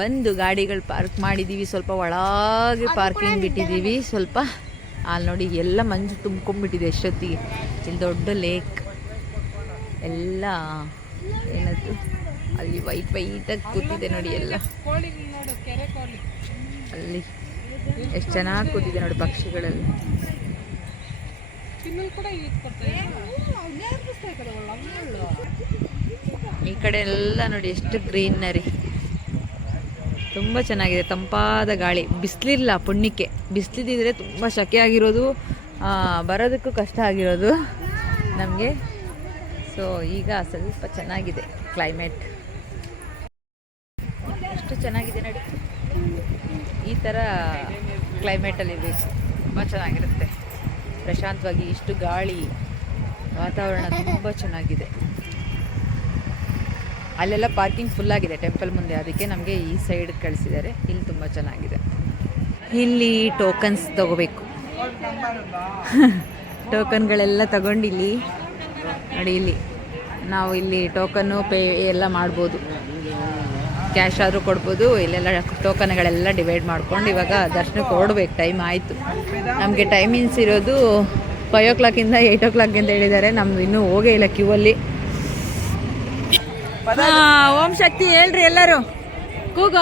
ಬಂದು ಗಾಡಿಗಳು ಪಾರ್ಕ್ ಮಾಡಿದ್ದೀವಿ. ಸ್ವಲ್ಪ ಒಳಗೆ ಪಾರ್ಕಿಂಗ್ ಬಿಟ್ಟಿದ್ದೀವಿ. ಸ್ವಲ್ಪ ಅಲ್ಲಿ ನೋಡಿ ಎಲ್ಲ ಮಂಜು ತುಂಬ್ಕೊಂಡ್ಬಿಟ್ಟಿದೆ ಎಷ್ಟೊತ್ತಿಗೆ. ಇಲ್ಲಿ ದೊಡ್ಡ ಲೇಕ್ ಎಲ್ಲ ಏನದು ಅಲ್ಲಿ ವೈಟಾಗಿ ಕೂತಿದೆ ನೋಡಿ. ಎಲ್ಲ ಅಲ್ಲಿ ಎಷ್ಟು ಚೆನ್ನಾಗಿ ಕೂತಿದೆ ನೋಡಿ ಪಕ್ಷಿಗಳೆಲ್ಲ. ಈ ಕಡೆ ಎಲ್ಲ ನೋಡಿ ಎಷ್ಟು ಗ್ರೀನರಿ, ತುಂಬ ಚೆನ್ನಾಗಿದೆ. ತಂಪಾದ ಗಾಳಿ, ಬಿಸಿಲಿಲ್ಲ ಪುಣ್ಯಕ್ಕೆ. ಬಿಸಿಲಿದ್ದರೆ ತುಂಬ ಸೆಕೆ ಆಗಿರೋದು, ಬರೋದಕ್ಕೂ ಕಷ್ಟ ಆಗಿರೋದು ನಮಗೆ. ಸೊ ಈಗ ಸ್ವಲ್ಪ ಚೆನ್ನಾಗಿದೆ ಕ್ಲೈಮೇಟ್, ಎಷ್ಟು ಚೆನ್ನಾಗಿದೆ ನೋಡಿ. ಈ ಥರ ಕ್ಲೈಮೇಟಲ್ಲಿ ಬೇಕು, ತುಂಬ ಚೆನ್ನಾಗಿರುತ್ತೆ. ಪ್ರಶಾಂತವಾಗಿ ಇಷ್ಟು ಗಾಳಿ, ವಾತಾವರಣ ತುಂಬ ಚೆನ್ನಾಗಿದೆ. ಅಲ್ಲೆಲ್ಲ ಪಾರ್ಕಿಂಗ್ ಫುಲ್ಲಾಗಿದೆ ಟೆಂಪಲ್ ಮುಂದೆ, ಅದಕ್ಕೆ ನಮಗೆ ಈ ಸೈಡ್ ಕಳಿಸಿದ್ದಾರೆ. ಇಲ್ಲಿ ತುಂಬ ಚೆನ್ನಾಗಿದೆ. ಇಲ್ಲಿ ಟೋಕನ್ಸ್ ತಗೋಬೇಕು. ಟೋಕನ್ಗಳೆಲ್ಲ ತಗೊಂಡು ಇಲ್ಲಿ ನೋಡಿ, ಇಲ್ಲಿ ನಾವು ಇಲ್ಲಿ ಟೋಕನ್ನು ಪೇ ಎಲ್ಲ ಮಾಡ್ಬೋದು. ಕ್ಯಾಶ್ ಆದರೂ ಕೊಡ್ಬೋದು. ಇಲ್ಲೆಲ್ಲ ಟೋಕನ್ಗಳೆಲ್ಲ ಡಿವೈಡ್ ಮಾಡ್ಕೊಂಡು ಇವಾಗ ದರ್ಶನಕ್ಕೆ ಹೊರಡ್ಬೇಕು. ಟೈಮ್ ಆಯಿತು. ನಮಗೆ ಟೈಮಿಂಗ್ಸ್ ಇರೋದು 5 o'clock-ಇಂದ 8 o'clock ಅಂತ ಹೇಳಿದ್ದಾರೆ. ನಮ್ದು ಇನ್ನೂ ಹೋಗೇ ಇಲ್ಲ ಕ್ಯೂವಲ್ಲಿ. ಓಂ ಶಕ್ತಿ ಹೇಳ್ರಿ ಎಲ್ಲರೂ, ಕೂಗ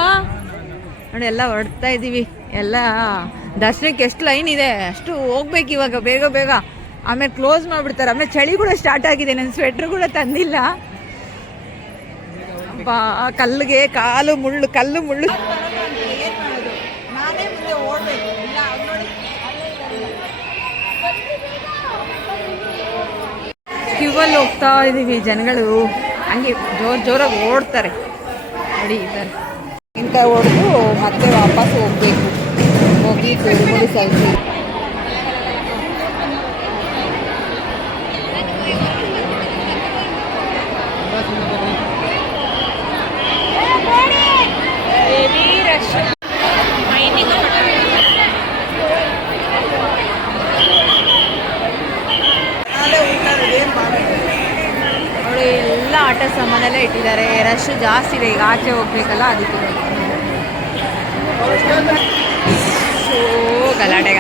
ನೋಡಿ. ಎಲ್ಲ ಹೊರಡ್ತಾ ಇದ್ದೀವಿ. ಎಲ್ಲ ದರ್ಶನಕ್ಕೆ ಎಷ್ಟು ಲೈನ್ ಇದೆ, ಅಷ್ಟು ಹೋಗ್ಬೇಕು ಇವಾಗ ಬೇಗ ಬೇಗ. ಆಮೇಲೆ ಕ್ಲೋಸ್ ಮಾಡಿಬಿಡ್ತಾರೆ. ಆಮೇಲೆ ಚಳಿ ಕೂಡ ಸ್ಟಾರ್ಟ್ ಆಗಿದೆ. ನನ್ನ ಸ್ವೆಟ್ರ್ ಕೂಡ ತಂದಿಲ್ಲ. ಕಲ್ಲಿಗೆ ಕಲ್ಲು ಮುಳ್ಳು ನಾನೇ ಮುಂದೆ ಓಡಬೇಕು. ಕ್ಯೂವಲ್ಲಿ ಹೋಗ್ತಾ ಇದ್ದೀವಿ. ಜನಗಳು ಹಂಗೆ ಜೋರಾಗಿ ಓಡ್ತಾರೆ ನೋಡಿ. ಇಂಥ ಹೊಡೆದು ಮತ್ತೆ ವಾಪಸ್ ಹೋಗ್ಬೇಕು. ಹೋಗಿ ಕುರುಮುಡಿ ಸೆಲ್ಫಿ. ಎಲ್ಲ ಆಟ ಸಾಮಾನೆಲ್ಲ ಇಟ್ಟಿದ್ದಾರೆ. ರಶ್ ಜಾಸ್ತಿ ಇದೆ. ಈಗ ಆಚೆ ಹೋಗ್ಬೇಕಲ್ಲ, ಅದಕ್ಕೆ ಗಲಾಟೆ.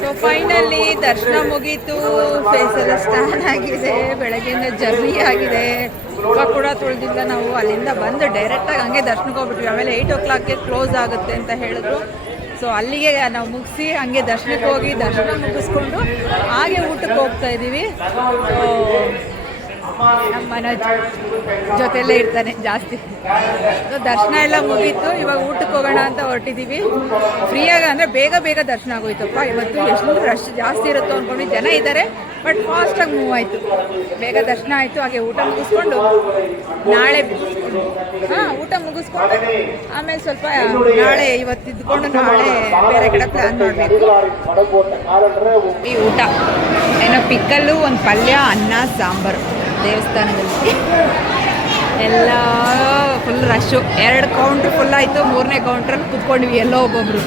ಸೊ ಫೈನಲಿ ದರ್ಶನ ಮುಗೀತು. ಫೇಸೆಲ್ಲ ಸ್ಟಾರ್ಟ್ ಆಗಿದೆ. ಬೆಳಗ್ಗೆಯಿಂದ ಜರ್ನಿ ಆಗಿದೆ. ಮುಖ ಕೂಡ ತೊಳೆದಿಲ್ಲ ನಾವು. ಅಲ್ಲಿಂದ ಬಂದು ಡೈರೆಕ್ಟಾಗಿ ಹಂಗೆ ದರ್ಶನಕ್ಕೆ ಹೋಗ್ಬಿಟ್ವಿ. ಆಮೇಲೆ 8 o'clock-ಗೆ ಕ್ಲೋಸ್ ಆಗುತ್ತೆ ಅಂತ ಹೇಳಿದ್ರು. ಸೊ ಅಲ್ಲಿಗೆ ನಾವು ಮುಗಿಸಿ ಹಂಗೆ ದರ್ಶನಕ್ಕೆ ಹೋಗಿ ದರ್ಶನ ಮುಗಿಸ್ಕೊಂಡು ಹಾಗೆ ಊಟಕ್ಕೆ ಹೋಗ್ತಾ ಇದ್ದೀವಿ. ನಮ್ಮ ಮನೋಜ್ ಜೊತೆಯಲ್ಲೇ ಇರ್ತಾನೆ ಜಾಸ್ತಿ. ದರ್ಶನ ಎಲ್ಲ ಮುಗೀತು. ಇವಾಗ ಊಟಕ್ಕೆ ಹೋಗೋಣ ಅಂತ ಹೊರಟಿದ್ದೀವಿ. ಫ್ರೀಯಾಗಿ ಅಂದರೆ ಬೇಗ ದರ್ಶನ ಆಗೋಯ್ತಪ್ಪ. ಇವತ್ತು ಎಷ್ಟು ರಶ್ ಜಾಸ್ತಿ ಇರುತ್ತೋ ಅಂದ್ಕೊಂಡು ಜನ ಇದ್ದಾರೆ, ಬಟ್ ಫಾಸ್ಟಾಗಿ ಮೂವ್ ಆಯಿತು. ಬೇಗ ದರ್ಶನ ಆಯಿತು. ಹಾಗೆ ಊಟ ಮುಗಿಸ್ಕೊಂಡು ನಾಳೆ ಊಟ ಮುಗಿಸ್ಕೊಂಡು ಆಮೇಲೆ ಸ್ವಲ್ಪ ನಾಳೆ ಇವತ್ತು ಇದ್ಕೊಂಡು ನಾಳೆ ಬೇರೆ ಕಡೆ ಪ್ಲ್ಯಾನ್ ಮಾಡಬೇಕು. ಈ ಊಟ ಏನೋ ಪಿಕ್ಕಲ್ಲು, ಒಂದು ಪಲ್ಯ, ಅನ್ನ, ಸಾಂಬಾರು ದೇವಸ್ಥಾನದಲ್ಲಿ. ಎಲ್ಲ ಫುಲ್ ರಶ್ಶು. 2 ಕೌಂಟ್ರ್ ಫುಲ್ ಆಯಿತು. 3ನೇ ಕೌಂಟ್ರಲ್ಲಿ ಕುತ್ಕೊಂಡ್ವಿ ಎಲ್ಲೋ ಒಬ್ಬೊಬ್ರು.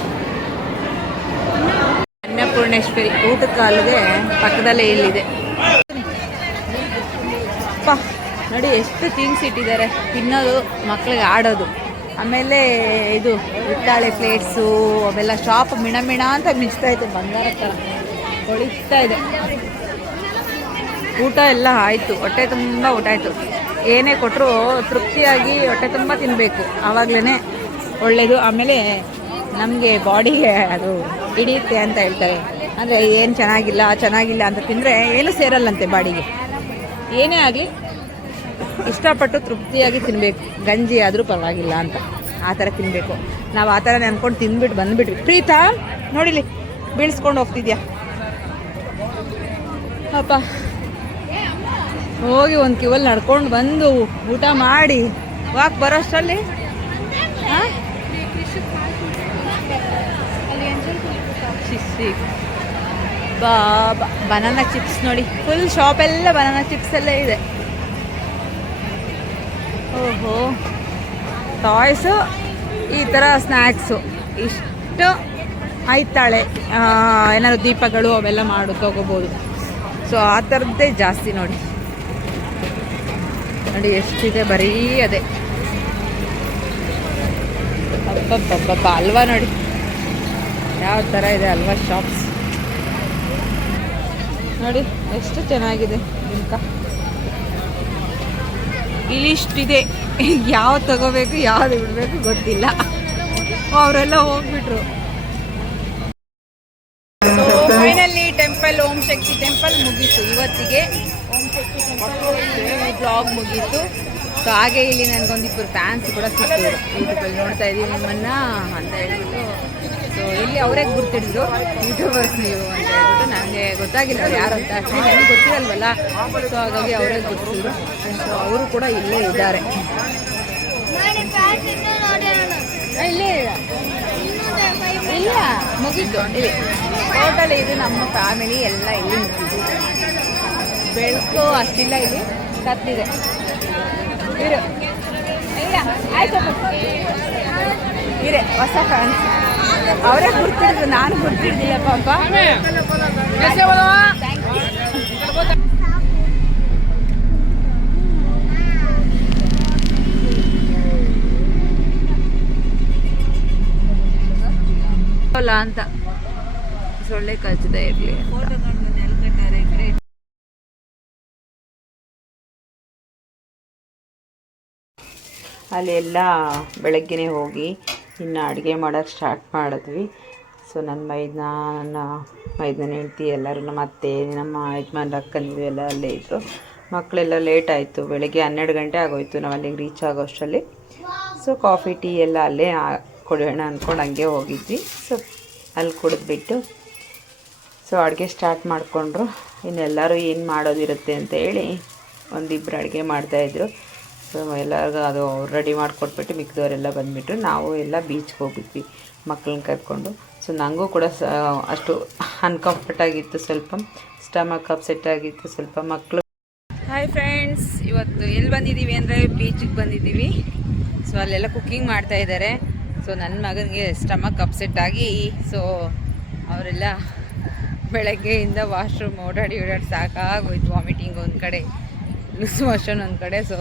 ಅನ್ನಪೂರ್ಣೇಶ್ವರಿ ಊಟಕ್ಕಾಲದೆ ಪಕ್ಕದಲ್ಲೇ ಇಲ್ಲಿದೆ. ನೋಡಿ ಎಷ್ಟು ಥಿಂಗ್ಸ್ ಇಟ್ಟಿದ್ದಾರೆ. ತಿನ್ನೋದು, ಮಕ್ಳಿಗೆ ಆಡೋದು, ಆಮೇಲೆ ಇದು ಹಿತ್ತಾಳೆ ಪ್ಲೇಟ್ಸು ಅವೆಲ್ಲ. ಶಾಪ್ ಮಿಣ ಅಂತ ಮಿಚ್ತಾ ಇದೆ, ಬಂಗಾರ ಥರ ಹೊಳಿತಾ ಇದೆ. ಊಟ ಎಲ್ಲ ಆಯಿತು. ಹೊಟ್ಟೆ ತುಂಬ ಊಟ ಆಯಿತು. ಏನೇ ಕೊಟ್ಟರು ತೃಪ್ತಿಯಾಗಿ ಹೊಟ್ಟೆ ತುಂಬ ತಿನ್ನಬೇಕು, ಆವಾಗಲೇ ಒಳ್ಳೆಯದು. ಆಮೇಲೆ ನಮಗೆ ಬಾಡಿಗೆ ಅದು ಹಿಡಿಯುತ್ತೆ ಅಂತ ಹೇಳ್ತಾರೆ. ಅಂದರೆ ಏನು ಚೆನ್ನಾಗಿಲ್ಲ ಅಂತ ತಿಂದರೆ ಏನೂ ಸೇರಲ್ಲಂತೆ ಬಾಡಿಗೆ. ಏನೇ ಆಗಲಿ ಇಷ್ಟಪಟ್ಟು ತೃಪ್ತಿಯಾಗಿ ತಿನ್ನಬೇಕು. ಗಂಜಿ ಆದರೂ ಪರವಾಗಿಲ್ಲ ಅಂತ ಆ ಥರ ತಿನ್ನಬೇಕು. ನಾವು ಆ ಥರ ನೆನ್ಕೊಂಡು ತಿಂದ್ಬಿಟ್ಟು ಬಂದುಬಿಟ್ವಿ. ಪ್ರೀತಾ ನೋಡಿಲಿ ಬೀಳಿಸ್ಕೊಂಡು ಹೋಗ್ತಿದ್ಯಾ ಅಪ್ಪ. ಹೋಗಿ ಒಂದು ಕ್ಯೂವಲ್ಲಿ ನಡ್ಕೊಂಡು ಬಂದು ಊಟ ಮಾಡಿ ವಾಕ್ ಬರೋಷ್ಟರಲ್ಲಿ ಬನಾನಾ ಚಿಪ್ಸ್ ನೋಡಿ. ಫುಲ್ ಶಾಪೆಲ್ಲ ಬನಾನಾ ಚಿಪ್ಸ್ ಎಲ್ಲ ಇದೆ. ಓಹೋ, ಟಾಯ್ಸು, ಈ ಥರ ಸ್ನ್ಯಾಕ್ಸು. ಇಷ್ಟು ಆಯ್ತಾಳೆ ಏನಾದ್ರು ದೀಪಗಳು ಅವೆಲ್ಲ ತಗೋಬೋದು. ಸೊ ಆ ಥರದ್ದೇ ಜಾಸ್ತಿ ನೋಡಿ ಎಷ್ಟಿದೆ, ಬರೀ ಅದೇ. ಅಬ್ಬಬ್ಬಬ್ಬ ಅಲ್ವಾ ನೋಡಿ ಯಾವ ಥರ ಇದೆ ಅಲ್ವಾ ಶಾಪ್ಸ್ ನೋಡಿ ಎಷ್ಟು ಚೆನ್ನಾಗಿದೆ. ಇಂಕ ಇಲ್ಲಿಷ್ಟಿದೆ, ಯಾವ್ದು ತಗೋಬೇಕು ಯಾವ್ದು ಬಿಡಬೇಕು ಗೊತ್ತಿಲ್ಲ. ಅವರೆಲ್ಲ ಹೋಗ್ಬಿಟ್ರು. So finally temple, Om Shakti temple ಮುಗೀತು ಇವತ್ತಿಗೆ. ಓಂ ಶಕ್ತಿ ಟೆಂಪಲ್ ಬ್ಲಾಗ್ ಮುಗೀತು. ಸೊ ಹಾಗೆ ಇಲ್ಲಿ ನನಗೊಂದಿಬ್ಬರು ಫ್ಯಾನ್ಸ್ ಕೂಡ ಸಿಕ್ಕಿದ್ರು. ಯೂಟ್ಯೂಬಲ್ಲಿ ನೋಡ್ತಾ ಇದ್ದೀವಿ ನಿಮ್ಮನ್ನ ಅಂತ ಹೇಳ್ಬಿಟ್ಟು. ಸೊ ಇಲ್ಲಿ ಅವರೇ ಗುರ್ತಿಡಿದ್ರು, ಯೂಟ್ಯೂಬರ್ಸ್ ನೀವು ಅಂತ ಹೇಳ್ಬಿಟ್ಟು. ನನಗೆ ಗೊತ್ತಾಗಿಲ್ಲ ಅವ್ರು ಯಾರು ಅಂತ, ಅಷ್ಟೇ ನನಗೆ ಗೊತ್ತಿರಲ್ವಲ್ಲ. ಸೊ ಹಾಗಾಗಿ ಅವರೇ ಗುರ್ತಿದ್ರು. ಸೊ ಅವರು ಕೂಡ ಇಲ್ಲೇ ಇದ್ದಾರೆ. ಇಲ್ಲೇ ಇಲ್ಲ ಮುಗೀತು ಇಲ್ಲಿ ಟೋಟಲ್. ಇದು ನಮ್ಮ ಫ್ಯಾಮಿಲಿ ಎಲ್ಲ ಇಲ್ಲಿ ಮುಗಿದು. ಬೆಳಕು ಅಷ್ಟಿಲ್ಲ, ಇಲ್ಲಿ ಕತ್ತಿದೆ. ಇರು ಇಲ್ಲ ಆಯ್ತು ಇರೇ ಹೊಸ ಫ್ಯಾನ್ಸ್ ಅವರೇ ಗುರ್ತಿಡಿದ್ರು, ನಾನು ಗುರ್ತಿಡ್ದಿಲ್ಲ ಪಾಪ. ಅಲ್ಲ ಅಂತ ಸೊಳ್ಳೆ ಕಚ್ಚದೆ ಇರಲಿ ಅಲ್ಲಿ ಎಲ್ಲ ಬೆಳಗ್ಗೆನೇ ಹೋಗಿ ಇನ್ನು ಅಡುಗೆ ಮಾಡೋಕ್ಕೆ ಸ್ಟಾರ್ಟ್ ಮಾಡಿದ್ವಿ. ಸೊ ನನ್ನ ಮೈದನ ಹೆಂಡ್ತಿ ಎಲ್ಲರೂ, ನಮ್ಮ ಅತ್ತೆ, ನಮ್ಮ ಯಜಮಾನ್ರ ಅಕ್ಕಂದಿರು ಎಲ್ಲ ಅಲ್ಲೇ ಇದ್ದರು. ಮಕ್ಕಳೆಲ್ಲ ಲೇಟ್ ಆಯಿತು, ಬೆಳಗ್ಗೆ 12 ಗಂಟೆ ಆಗೋಯ್ತು ನಾವು ಅಲ್ಲಿಗೆ ರೀಚ್ ಆಗೋ ಅಷ್ಟರಲ್ಲಿ. ಸೊ ಕಾಫಿ ಟೀ ಎಲ್ಲ ಅಲ್ಲೇ ಕುಡಿಯೋಣ ಅಂದ್ಕೊಂಡು ಹಂಗೆ ಹೋಗಿದ್ವಿ. ಸೊ ಅಲ್ಲಿ ಕುಡಿದ್ಬಿಟ್ಟು ಸೊ ಅಡುಗೆ ಸ್ಟಾರ್ಟ್ ಮಾಡಿಕೊಂಡ್ರು. ಇನ್ನೆಲ್ಲರೂ ಏನು ಮಾಡೋದಿರುತ್ತೆ ಅಂತ ಹೇಳಿ ಒಂದಿಬ್ಬರು ಅಡುಗೆ ಮಾಡ್ತಾಯಿದ್ರು. ಸೊ ಎಲ್ಲರಿಗೂ ಅದು ರೆಡಿ ಮಾಡಿಕೊಟ್ಬಿಟ್ಟು ಮಿಕ್ಕಿದವರೆಲ್ಲ ಬಂದುಬಿಟ್ರು. ನಾವು ಎಲ್ಲ ಬೀಚ್ಗೆ ಹೋಗಿದ್ವಿ ಮಕ್ಕಳನ್ನ ಕರ್ಕೊಂಡು. ಸೊ ನನಗೂ ಕೂಡ ಅಷ್ಟು ಅನ್ಕಂಫರ್ಟ್ ಆಗಿತ್ತು, ಸ್ವಲ್ಪ ಸ್ಟಮಕ್ ಅಪ್ಸೆಟ್ ಆಗಿತ್ತು ಸ್ವಲ್ಪ ಮಕ್ಕಳು. ಹಾಯ್ ಫ್ರೆಂಡ್ಸ್, ಇವತ್ತು ಎಲ್ಲಿ ಬಂದಿದ್ದೀವಿ ಅಂದರೆ ಬೀಚಿಗೆ ಬಂದಿದ್ದೀವಿ. ಸೊ ಅಲ್ಲೆಲ್ಲ ಕುಕ್ಕಿಂಗ್ ಮಾಡ್ತಾಯಿದ್ದಾರೆ. ಸೊ ನನ್ನ ಮಗನಿಗೆ ಸ್ಟಮಕ್ ಅಪ್ಸೆಟ್ ಆಗಿ, ಸೊ ಅವರೆಲ್ಲ ಬೆಳಗ್ಗೆಯಿಂದ ವಾಶ್ರೂಮ್ ಓಡಾಡಿ ಸಾಕಾಗೋಯ್ತು. ವಾಮಿಟಿಂಗ್ ಒಂದು ಕಡೆ, ಲೂಸ್ ಮೋಷನ್ ಒಂದು ಕಡೆ. ಸೊ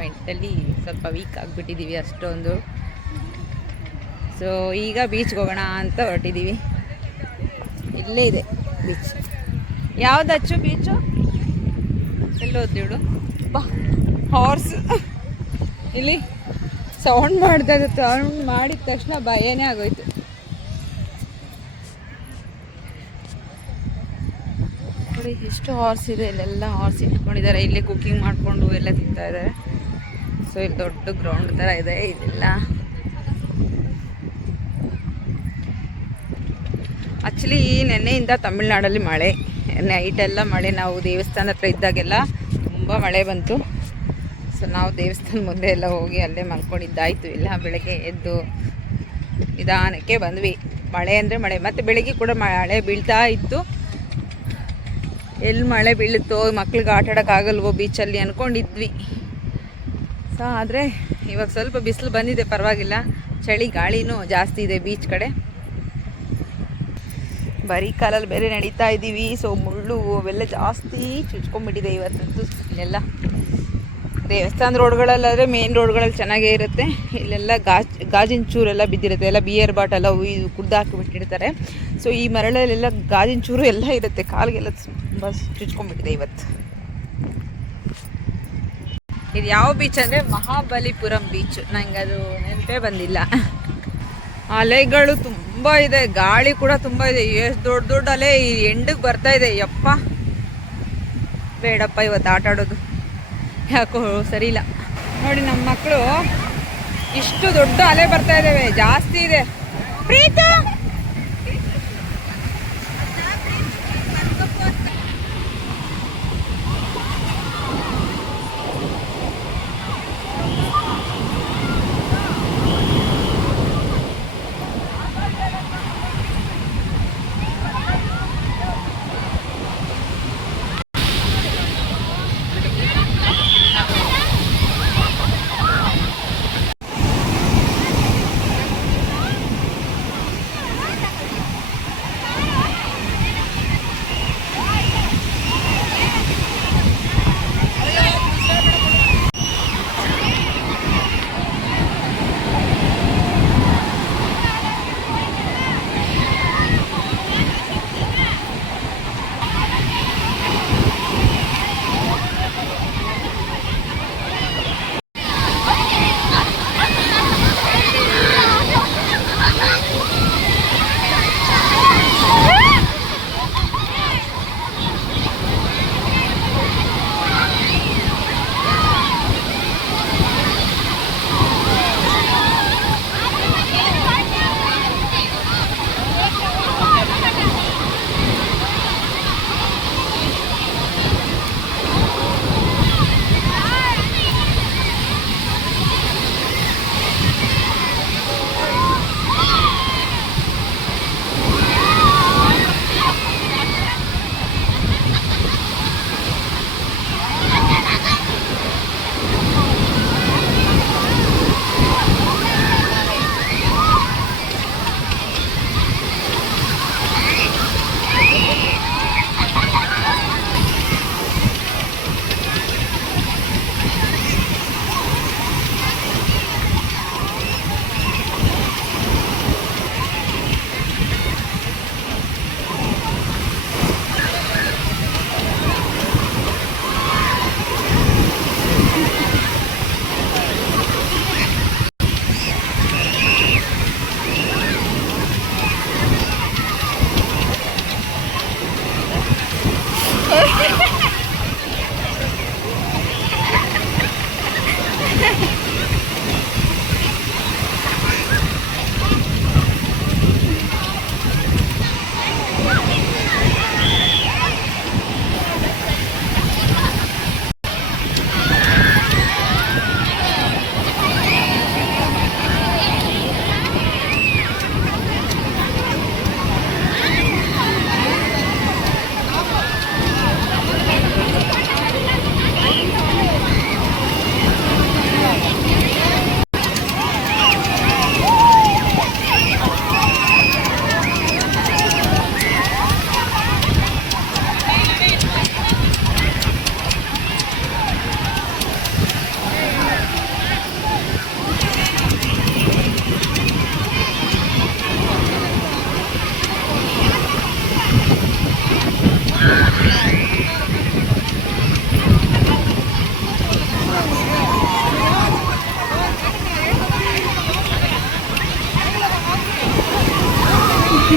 ಮೆಂಟಲಿ ಸ್ವಲ್ಪ ವೀಕ್ ಆಗಿಬಿಟ್ಟಿದ್ದೀವಿ ಅಷ್ಟೊಂದು. ಸೊ ಈಗ ಬೀಚ್ಗೆ ಹೋಗೋಣ ಅಂತ ಹೊರಟಿದ್ದೀವಿ. ಇಲ್ಲೇ ಇದೆ ಬೀಚ್. ಯಾವ್ದು ಹಚ್ಚು ಬೀಚು? ಎಲ್ಲೋದ್ಲಿಡು ಬಾ. ಹಾರ್ಸ್ ಇಲ್ಲಿ ಸೌಂಡ್ ಮಾಡ್ತಾ ಇತ್ತು. ಸೌಂಡ್ ಮಾಡಿದ ತಕ್ಷಣ ಭಯನೇ ಆಗೋಯ್ತು. ನೋಡಿ ಎಷ್ಟು ಹಾರ್ಸ್ ಇದೆ, ಇಲ್ಲೆಲ್ಲ ಹಾರ್ಸ್ ಇಟ್ಕೊಂಡಿದ್ದಾರೆ. ಇಲ್ಲೇ ಕುಕ್ಕಿಂಗ್ ಮಾಡಿಕೊಂಡು ಎಲ್ಲ ತಿಂತಾ ಇದ್ದಾರೆ. ಸೊ ಇಲ್ಲಿ ದೊಡ್ಡ ಗ್ರೌಂಡ್ ಥರ ಇದೆ ಇದೆಲ್ಲ. ಆ್ಯಕ್ಚುಲಿ ನೆನ್ನೆಯಿಂದ ತಮಿಳ್ನಾಡಲ್ಲಿ ಮಳೆ, ನೈಟೆಲ್ಲ ಮಳೆ. ನಾವು ದೇವಸ್ಥಾನ ಹತ್ರ ಇದ್ದಾಗೆಲ್ಲ ತುಂಬ ಮಳೆ ಬಂತು. ಸೊ ನಾವು ದೇವಸ್ಥಾನ ಮುಂದೆ ಎಲ್ಲ ಹೋಗಿ ಅಲ್ಲೇ ಮಲ್ಕೊಂಡಿದ್ದಾಯಿತು. ಇಲ್ಲ ಬೆಳಗ್ಗೆ ಎದ್ದು ನಿಧಾನಕ್ಕೆ ಬಂದ್ವಿ. ಮಳೆ ಅಂದರೆ ಮಳೆ, ಮತ್ತು ಬೆಳಗ್ಗೆ ಕೂಡ ಮಳೆ ಬೀಳ್ತಾ ಇತ್ತು. ಎಲ್ಲಿ ಮಳೆ ಬೀಳುತ್ತೋ, ಮಕ್ಳಿಗೆ ಆಟ ಆಡೋಕ್ಕಾಗಲ್ವೋ ಬೀಚಲ್ಲಿ ಅಂದ್ಕೊಂಡಿದ್ವಿ. ಸೊ ಆದರೆ ಇವಾಗ ಸ್ವಲ್ಪ ಬಿಸಿಲು ಬಂದಿದೆ, ಪರವಾಗಿಲ್ಲ. ಚಳಿ ಗಾಳಿನೂ ಜಾಸ್ತಿ ಇದೆ ಬೀಚ್ ಕಡೆ. ಬರೀ ಕಾಲಲ್ಲಿ ಬೇರೆ ನಡೀತಾ ಇದ್ದೀವಿ. ಸೊ ಮುಳ್ಳು ಅವೆಲ್ಲ ಜಾಸ್ತಿ ಚುಚ್ಕೊಂಡ್ಬಿಟ್ಟಿದೆ ಇವತ್ತಂತೂ. ಇಲ್ಲೆಲ್ಲ ದೇವಸ್ಥಾನದ ರೋಡ್ಗಳಲ್ಲಾದರೆ ಮೇನ್ ರೋಡ್ಗಳಲ್ಲಿ ಚೆನ್ನಾಗೇ ಇರುತ್ತೆ. ಇಲ್ಲೆಲ್ಲ ಗಾಜಿನ ಚೂರೆಲ್ಲ ಬಿದ್ದಿರುತ್ತೆ. ಎಲ್ಲ ಬಿಯರ್ ಬಾಟಲ್ ಅವು ಇದು ಕುಡ್ದು ಹಾಕಿಬಿಟ್ಟಿರ್ತಾರೆ. ಸೊ ಈ ಮರಳಲ್ಲೆಲ್ಲ ಗಾಜಿನ ಚೂರು ಎಲ್ಲ ಇರುತ್ತೆ. ಕಾಲಿಗೆಲ್ಲ ತುಂಬ ಚುಚ್ಕೊಂಡ್ಬಿಟ್ಟಿದೆ ಇವತ್ತು. ಇದು ಯಾವ ಬೀಚ್ ಅಂದರೆ ಮಹಾಬಲಿಪುರಂ ಬೀಚ್. ನಂಗೆ ಅದು ನೆನಪೇ ಬಂದಿಲ್ಲ. ಅಲೆಗಳು ತುಂಬ ಇದೆ, ಗಾಳಿ ಕೂಡ ತುಂಬ ಇದೆ. ಎಷ್ಟು ದೊಡ್ಡ ದೊಡ್ಡ ಅಲೆ ಈ ಎಂಡಿಗೆ ಬರ್ತಾ ಇದೆ. ಯಪ್ಪ ಬೇಡಪ್ಪ ಇವತ್ತು ಆಟ ಆಡೋದು, ಯಾಕೋ ಸರಿ ಇಲ್ಲ. ನೋಡಿ ನಮ್ಮ ಮಕ್ಕಳು ಇಷ್ಟು ದೊಡ್ಡ ಅಲೆ ಬರ್ತಾ ಇದ್ದಾವೆ, ಜಾಸ್ತಿ ಇದೆ. ಪ್ರೀತು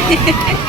ಬಾಯ್